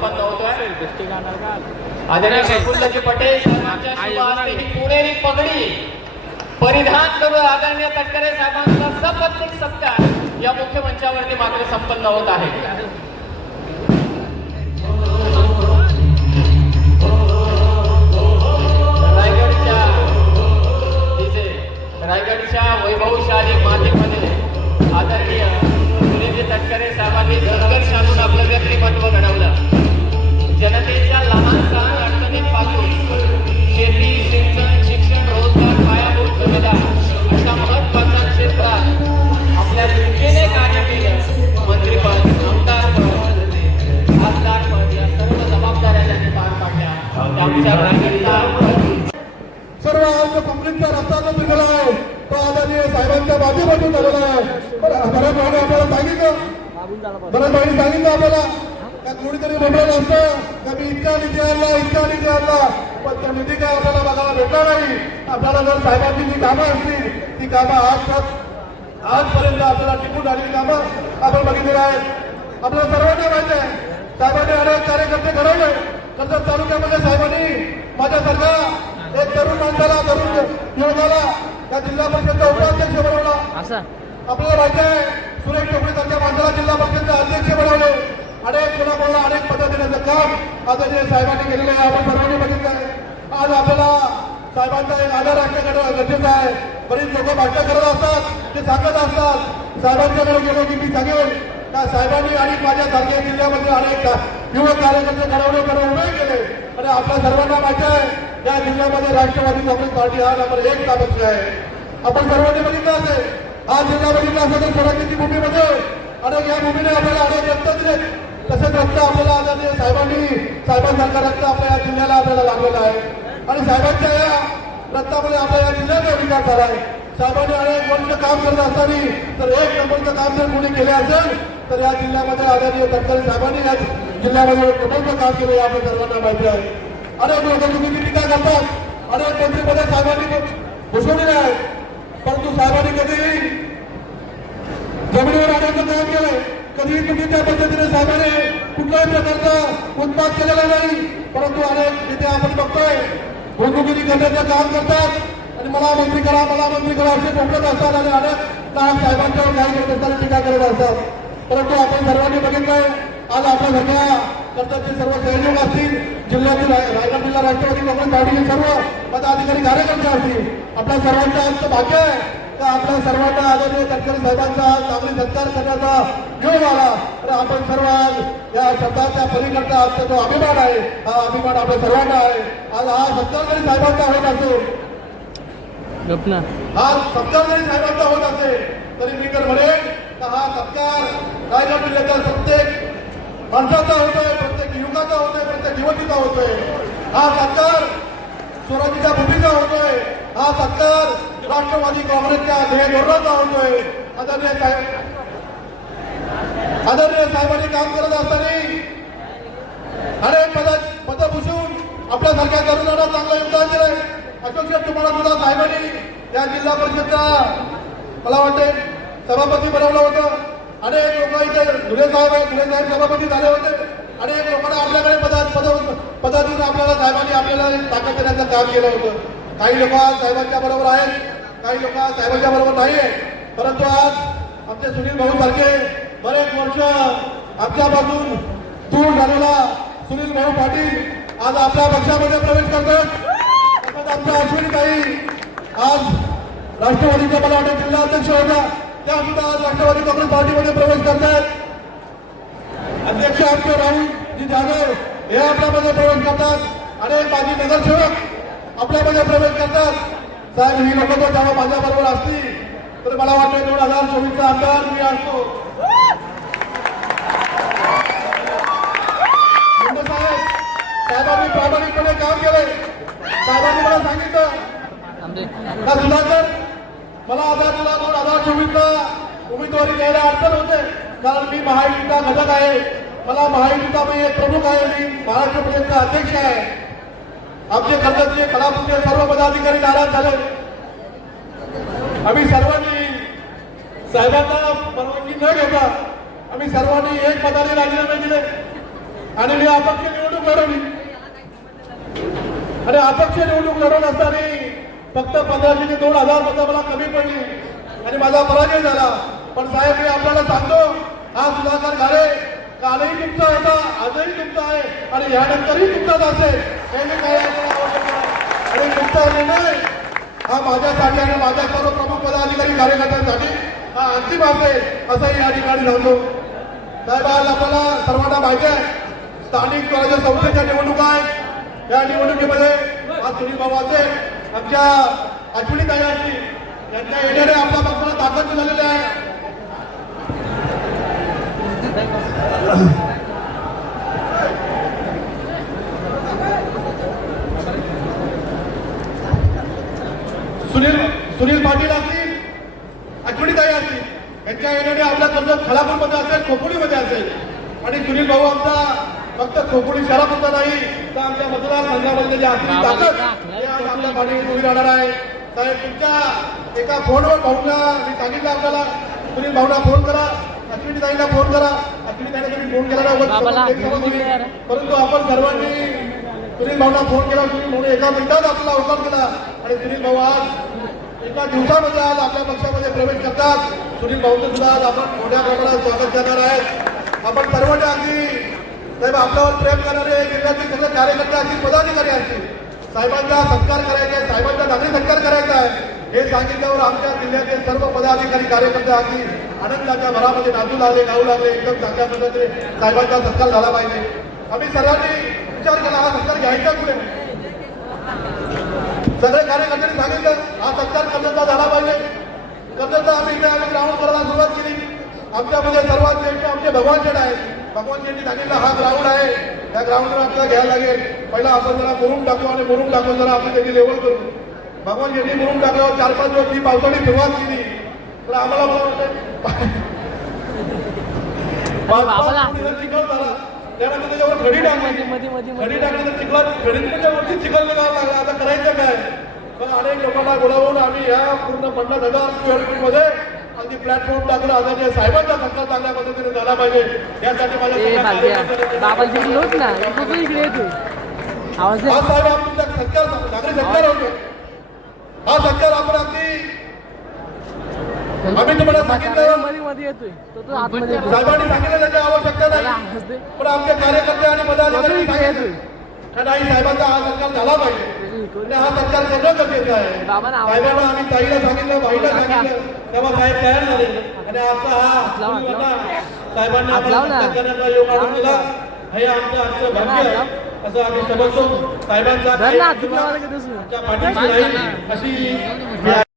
गाणार का आदरणीय प्रफुल्लजी पटेल साहेबांच्या आ- शुभ आ- हस्ते ही पुणेरी पगडी. परिधान करून आदरणीय तटकरे साहेबांचा सपत्नीक सत्कार या मुख्य मंचावरती मात्र संपन्न होत आहे. रायगडच्या वैभवशाली मातीमध्ये आदरणीय सुनीलजी तटकरे साहेबांनी संघर्षातून आपलं व्यक्तिमत्व घडवलं. जनतेच्या लहान सहान अडचणींपासून शेती सिंचन शिक्षण रोजगार पायाभूत सुविधा अशा महत्त्वाच्या क्षेत्रात आपल्या भूमिकेने कार्य केलं. मंत्रीपद आमदारपद खासदारपद या सर्व जबाबदाऱ्या त्यांनी पार पाडल्या. सर्व आज जो काँग्रेसचा रस्ता जो निघाला आहे. तो आदरणीय साहेबांच्या माध्यमातून झालेला आहे. बरं बऱ्याच भागाने आपल्याला सांगितलं. बऱ्याच भागाने सांगितलं आपल्याला. का कोणीतरी म्हटलं असतं? का मी इतका निधी आणला इतका निधी आणला? पण तो निधी काय आपल्याला बघायला भेटला नाही? आपल्याला जर साहेबांची जी कामं असतील ती कामं आज आजपर्यंत आपल्याला टिकून आलेली कामं आपण बघितलेली आहेत. आपल्याला सर्वांना माहिती आहे. साहेबांनी अनेक कार्यकर्ते घडवले. कर्जत तालुक्यामध्ये साहेबांनी माझ्यासारखा एक तरुण माणसाला तरुण युवकाला या जिल्हा परिषदचा उपाध्यक्ष बनवला. असा. आपल्याला माहिती आहे सुरेश टोपरेसारख्या माणसाला जिल्हा परिषदचे अध्यक्ष बनवले. अनेक कोणाकोणाला अनेक पद्धतीने देण्याचं काम आदरणीय साहेबांनी केलेलं आहे आपण सर्वांनी बघितलं आहे. आज आपल्याला साहेबांचा एक आधार राखण्याकडे गरजेचं आहे. बरीच लोक भाषण करत असतात ते सांगत असतात. साहेबांच्याकडे गेलो की मी सांगेन. का साहेबांनी आणि माझ्यासारख्या जिल्ह्यामध्ये अनेक युवक कार्यकर्ते घडवले करून उभे केले. आणि आपल्या सर्वांना माहिती आहे या जिल्ह्यामध्ये राष्ट्रवादी काँग्रेस पार्टी हा नंबर एक चा पक्ष आहे. आपण सर्वांनी बघितलं असेल हा जिल्हा बघितला असेल तर स्वराज्याची भूमीमध्ये? अनेक या भूमीने आपल्याला अनेक रक्त दिले तसेच रक्त आपल्याला आदरणीय साहेबांनी साहेबांसारखा रक्त आपल्या या जिल्ह्याला आपल्याला लागलेलं आहे. आणि साहेबांच्या या रक्तामुळे आपल्या या जिल्ह्याचा विकास झाला आहे. साहेबांनी अनेक वर्ष काम करत असताना तर एक नंबरचं काम जर कोणी केले असेल तर या जिल्ह्यामध्ये आदरणीय तटकरे साहेबांनी या जिल्ह्यामध्ये एक नंबरचं काम केलं हे आपल्या सर्वांना माहिती आहे. अनेक लोक तुम्ही टीका करतात. अनेक मंत्रिपदे साहेबांनी घुसवलेले आहेत परंतु साहेबांनी कधीही जमिनीवर आणायचं काम केलंय. कधी कधीही चुकीच्या पद्धतीने साहेबांनी कुठल्याही प्रकारचा उत्पाद केलेला नाही. परंतु अनेक नेते आपण बघतोय गुंडगिरी करण्याचं काम करतात. आणि मला मंत्री करा मला मंत्री करा असे बोलत असतात आणि अनेक लहान साहेबांच्यावर काही करत असताना टीका करत असतात. परंतु आपण सर्वांनी बघितलंय आज आपल्या सगळ्या कर्तव्य सर्व सहयोग असतील. जिल्ह्यातील रायगड जिल्हा राष्ट्रवादी काँग्रेस पार्टीचे सर्व पदाधिकारी कार्यकर्ते असतील. आपल्या सर्वांचं आजचं भाग्य आहे. तर आपल्या सर्वांना आदरणीय तटकरे साहेबांचा नागरी सत्कार करण्याचा योग आला? तर आपण सर्व आज या शब्दाच्या पलीकडचा आजचा जो अभिमान आहे हा अभिमान आपल्या सर्वांना आहे. आज हा सत्कार जरी साहेबांचा होत ना हा सत्कार जरी साहेबांचा होत असेल. तरी मी तर म्हणेन हा सत्कार रायगड जिल्ह्याच्या प्रत्येक माणसाचा होतोय प्रत्येक युवकाचा होतोय प्रत्येक युवतीचा होतोय. हा सत्कार स्वराजीच्या भूमीचा होतोय. हा सत्कार राष्ट्रवादी काँग्रेसच्या ध्येय धोरणाचा होतोय आदरणीय साहेब. आदरणीय साहेबांनी काम करत असताना अनेक पद पद आपल्या आपल्यासारख्या तरुणांना चांगलं योगदान दिलंय. असोसिएट तुम्हाला सुद्धा साहेबांनी त्या जिल्हा परिषदचा मला वाटते सभापती बनवलं होतं. अनेक लोक इथे धुळे साहेब आहेत धुळे साहेब सभापती झाले होते. अनेक लोकांना आपल्याकडे पदा पद पद आपल्याला साहेबांनी आपल्याला ताकद देण्याचं काम केलं होतं. काही लोक साहेबांच्या बरोबर आहेत. काही लोक साहेबांच्या बरोबर नाही परंतु आज आमचे सुनील भाऊ सारखे बरेच वर्ष आमच्यापासून दूर झालेला सुनील भाऊ पाटील आज आपल्या पक्षामध्ये प्रवेश करतात तसंच आमच्या अश्विनी ताई आज राष्ट्रवादीच्या मला वाटत जिल्हा अध्यक्ष होत्या. त्या सुद्धा आज राष्ट्रवादी काँग्रेस पार्टीमध्ये प्रवेश करतात अध्यक्ष आमचे राहुल जी जाधव हे आपल्यामध्ये प्रवेश करतात. अनेक माजी नगरसेवक आपल्यामध्ये प्रवेश करतात. साहेब ही लोक जर जेव्हा माझ्या बरोबर असतील तर मला वाटतं दोन हजार चोवीसचा आमदार मी असतो साहेब साहेबांनी प्रामाणिकपणे काम केलंय. साहेबांनी मला सांगितलं का सुधाकर मला आता तुला दोन हजार चोवीसला उमेदवारी द्यायला अडचण होते कारण मी महायुतीचा घटक आहे. मला महायुतीचा मी एक प्रमुख आहे मी महाराष्ट्र प्रदेशचा अध्यक्ष आहे. आमचे कर्तव्य कलापूरचे सर्व पदाधिकारी नाराज झाले. आम्ही सर्वांनी साहेबांना परवानगी न घेता आम्ही सर्वांनी एक पदाने राजीनामे दिले. आणि मी अपक्ष निवडणूक लढवली. आणि अपक्ष निवडणूक लढवत असताना फक्त पंधराशे ते दोन हजार मतं मला कमी पडली. आणि माझा पराजय झाला. पण साहेब मी आपल्याला सांगतो हा सुधाकर घाले कालही तुमचा होता आजही तुमचा आहे. आणि यानंतरही तुमचाच असेल. हे काही आणि तुमचा निर्णय हा माझ्यासाठी आणि माझ्या सर्व प्रमुख पदाधिकारी कार्यकर्त्यांसाठी हा अंतिम असेल असंही या ठिकाणी सांगतो साहेब आज आपल्याला सर्वांना माहिती आहे स्थानिक स्वराज्य संस्थेच्या निवडणुका आहेत या निवडणुकीमध्ये आज सुनील भाऊ असेल आमच्या अश्विनी ताई असतील यांच्या येण्याने आपल्या पक्षाला ताकद झालेली आहे सुनील सुनील पाटील असतील अश्विनीताई असतील यांच्या येण्याने आपल्या खळापूरमध्ये असेल खोपोलीमध्ये असेल. आणि सुनील भाऊ आमचा फक्त खोपोली शहरापुरता नाही तर आमच्या मतदारसंघामध्ये जे असलेली ताकद हे आज आपल्या पाठीवर उभी राहणार आहे. साहेब तुमच्या एका फोनवर भाऊला मी सांगितलं आपल्याला. सुनील भाऊला फोन करा अश्विनी ताईला फोन करा. अश्विनी ताईला तुम्ही फोन केला नाही. परंतु आपण सर्वांनी सुनील भाऊला फोन केला सुनील भाऊने एका मिनिटात आपला होकार केला. आणि सुनील भाऊ आज एका दिवसामध्ये आज आपल्या पक्षामध्ये प्रवेश करतात. सुनील भाऊचं सुद्धा आज आपण मोठ्या प्रमाणात स्वागत करणार आहेत. आपण सर्वांनी अगदी साहेब आपल्यावर प्रेम करणारे जिल्ह्यातील सगळे कार्यकर्ते असतील पदाधिकारी असतील साहेबांचा सत्कार करायचा आहे साहेबांचा नागरिक सत्कार करायचा आहे. हे सांगितल्यावर आमच्या जिल्ह्यातील सर्व पदाधिकारी कार्यकर्ते अगदी आनंदाच्या घरामध्ये नाचू लागले गाऊ लागले एकदम चांगल्या पद्धतीने साहेबांचा सत्कार झाला पाहिजे. आम्ही सर्वांनी विचार केला हा सत्कार घ्यायचा कुठे? सगळे कार्यकर्त्यांनी सांगितलं हा सत्कार कर्जतचा झाला पाहिजे कर्जतचा आम्ही इथे आम्ही ग्राउंड करायला सुरुवात केली आमच्यामध्ये सर्वात ज्येष्ठ आमचे भगवान शेठ आहे भगवान शेट्टी सांगितलं हा ग्राउंड आहे. या ग्राउंडवर आपल्याला घ्यायला लागेल. पहिला आपण जरा मुरुम टाकू आणि मुरुम टाकून जरा आपण त्याची लेवल करू. भगवान शेट्टी मुरुम टाकल्यावर चार पाच दिवस ती पावसाळी सुरुवात केली. तर आम्हाला मला वाटतं चिखल झाला. त्यानंतर त्याच्यावर खडी टाकली खडी टाकली तर चिखला खडीच्या वरती चिखल निघायला लागला. आता करायचं काय? पण अनेक लोकांना बोलावून आम्ही या पूर्ण पन्नास हजार स्क्वेअर फीटमध्ये अगदी प्लॅटफॉर्म टाकलं आता जे साहेबांचा सत्कार चांगल्या पद्धतीने झाला पाहिजे. यासाठी माझ्या हा साहेब आप तुमचा सत्कार नागरिक सत्कार होतो. हा सत्कार आपण अगदी आम्ही तुम्हाला सांगितलं. साहेबांनी सांगितलं त्याची आवश्यकता नाही. पण आमचे कार्यकर्ते आणि इकडे सांगितलं. नाही साहेबांचा हा सत्कार झाला पाहिजे. आणि हा सत्कार करणं गरजेचं आहे. बाबा ना आवाज- साहेबांना आम्ही ताईला सांगितलं बाईला सांगितलं. तेव्हा साहेब तयार झाले. आणि आता हा साहेबांनी आम्हाला. सत्कार करण्याचा योग आणून दिला. हे आमचं आमचं भाग्य आहे. असं आम्ही समजतो. साहेबांचा. आमच्या पाठीशी राहील अशी